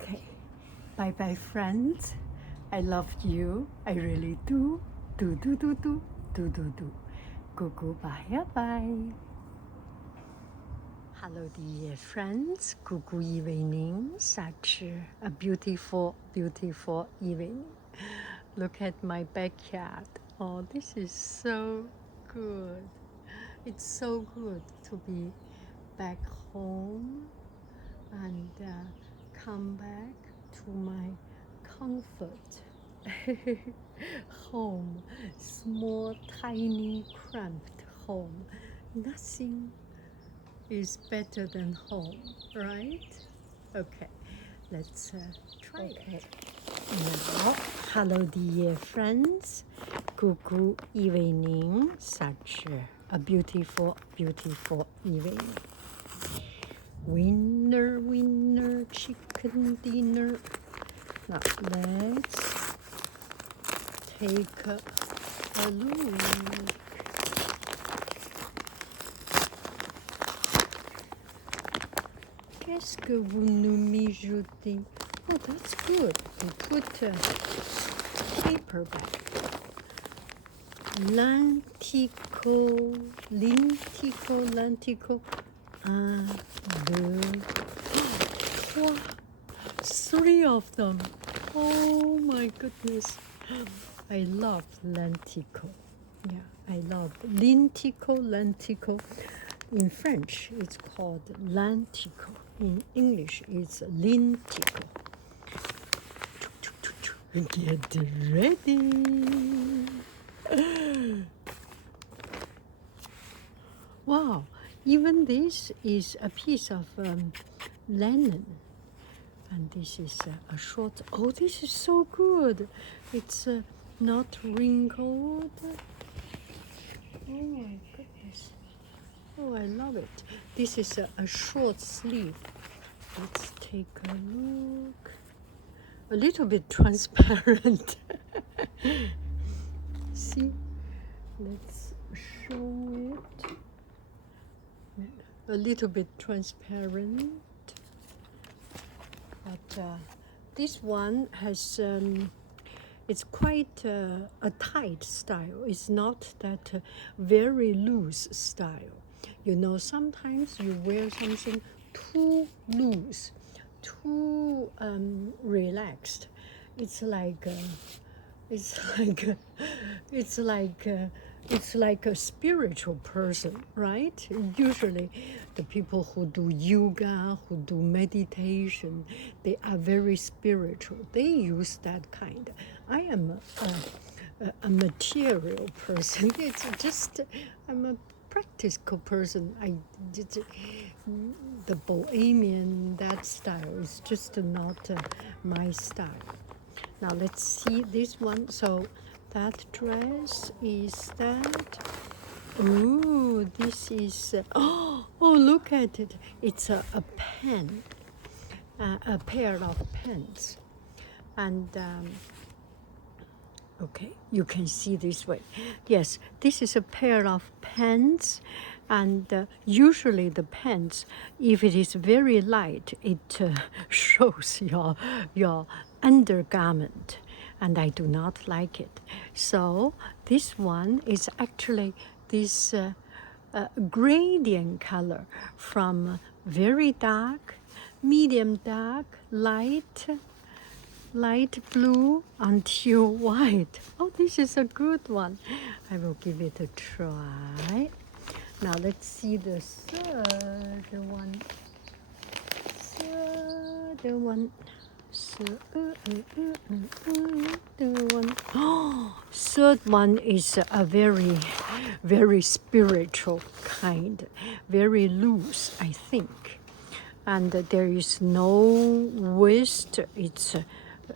Okay, bye-bye friends. I love you. I really do. Do. Bye. Hello dear friends. Good evening. Such a beautiful evening. Look at my backyard. Oh, this is so good. It's so good to be back home and come back to my comfort home, small, tiny, cramped home. Nothing is better than home, right? Okay, let's try it. Now, hello dear friends. Good evening. Such a beautiful evening. Winner, winner, chicken dinner. Now let's take a look. Qu'est-ce que vous nous mijotez? Oh, that's good. We put paper back. Lintico. 1, 2, 3. 3 of them. Oh my goodness. I love Lintico. Yeah, I love Lintico. In French, it's called Lintico. In English, it's Lintico. Get ready. Wow, even this is a piece of linen. And this is a short. Oh, this is so good. It's not wrinkled. Oh my goodness. Oh, I love it. This is a short sleeve. Let's take a look. A little bit transparent. See? Let's show it. A little bit transparent. But this one has, it's quite a tight style. It's not that very loose style. You know, sometimes you wear something too loose, too relaxed. It's like a spiritual person, right? Usually the people who do yoga, who do meditation, they are very spiritual. They use that kind. I am a material person. It's just, I'm a practical person. I did the bohemian, that style is just not my style. Now let's see this one. So that dress is that. Ooh, this is. Oh, look at it. It's a pen, a pair of pens, and. Okay, you can see this way. Yes, this is a pair of pens, and usually the pens, if it is very light, it shows your undergarment, and I do not like it. So this one is actually this gradient color from very dark, medium dark, light blue until white. Oh, this is a good one. I will give it a try. Now let's see the third one. Oh, third one is a very spiritual kind, very loose, I think. And there is no waist. It's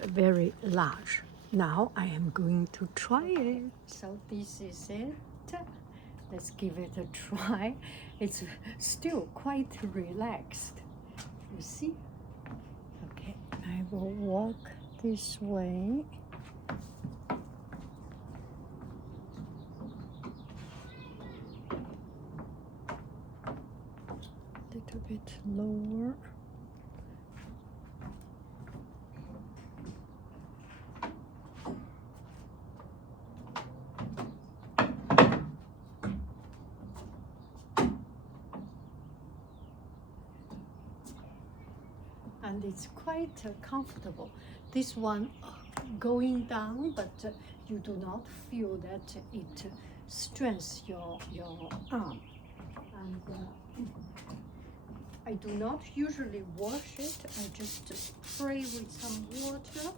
very large. Now I am going to try it. So this is it. Let's give it a try. It's still quite relaxed. You see? Okay, I will walk this way. A little bit lower. and it's quite comfortable. This one going down, but you do not feel that it strengthens your arm. And I do not usually wash it. I just spray with some water.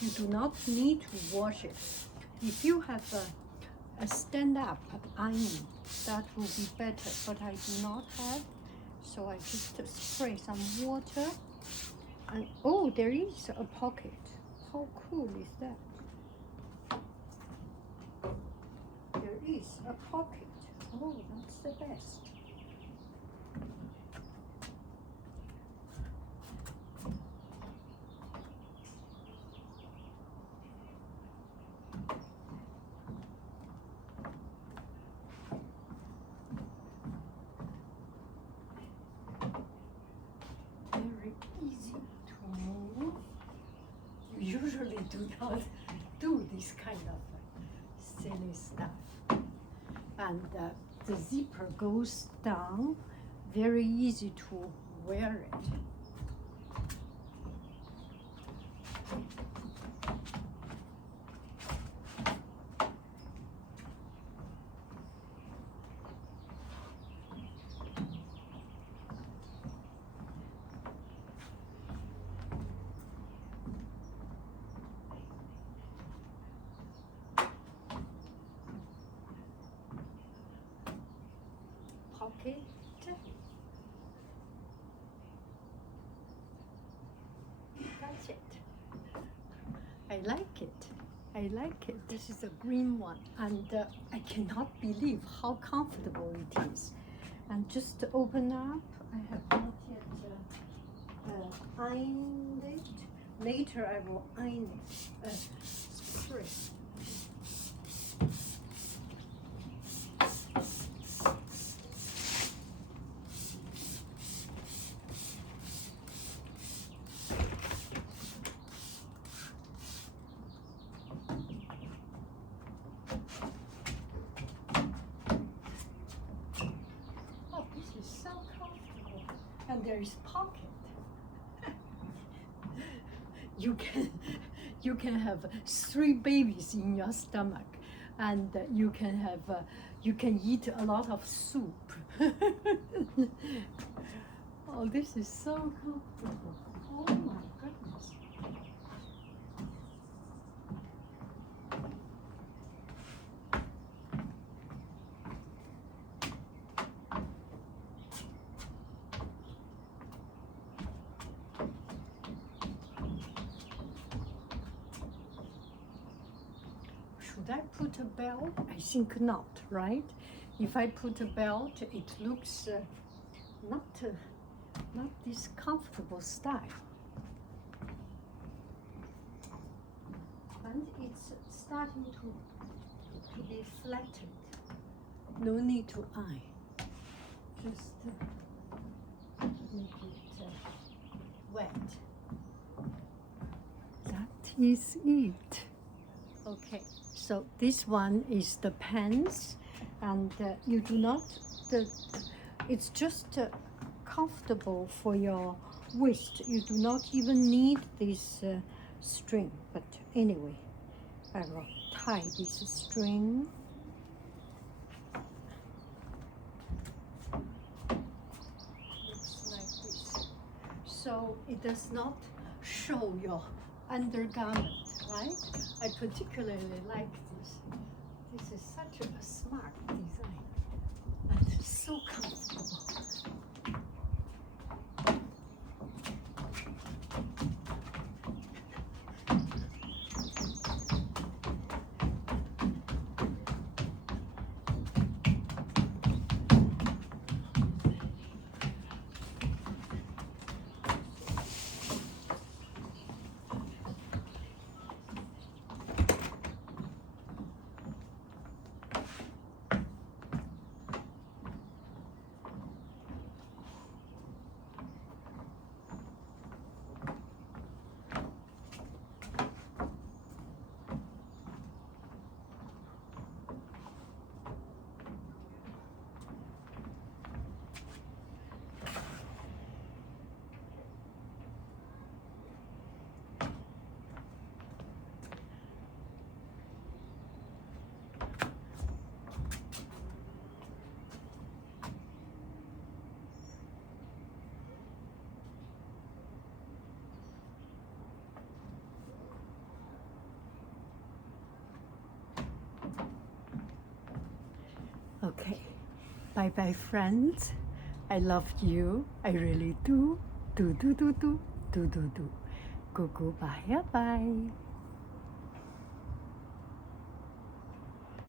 You do not need to wash it. If you have a stand-up iron, that will be better, but I do not have, so I just spray some water. And oh, there is a pocket. How cool is that? There is a pocket. Oh, that's the best. Very easy to move. You usually do not do this kind of silly stuff. And the zipper goes down, very easy to wear it. Pocket. That's it. I like it. I like it. This is a green one, and I cannot believe how comfortable it is. And just to open up, I have not yet ironed it. Later I will iron it. Spray. And there is pocket. You can have 3 babies in your stomach, and you can eat a lot of soup. Oh, this is so comfortable. Oh my goodness. Should I put a belt? I think not, right? If I put a belt, it looks not this comfortable style. And it's starting to be flattened. No need to iron. Just make it wet. That is it. Okay. So this one is the pants, and you do not, it's just comfortable for your waist. You do not even need this string, but anyway, I will tie this string. Looks like this. So it does not show your undergarment. Right? I particularly like this. This is such a smart design and so comfortable. Bye bye, friends. I love you. I really do. Do. Go bye bye.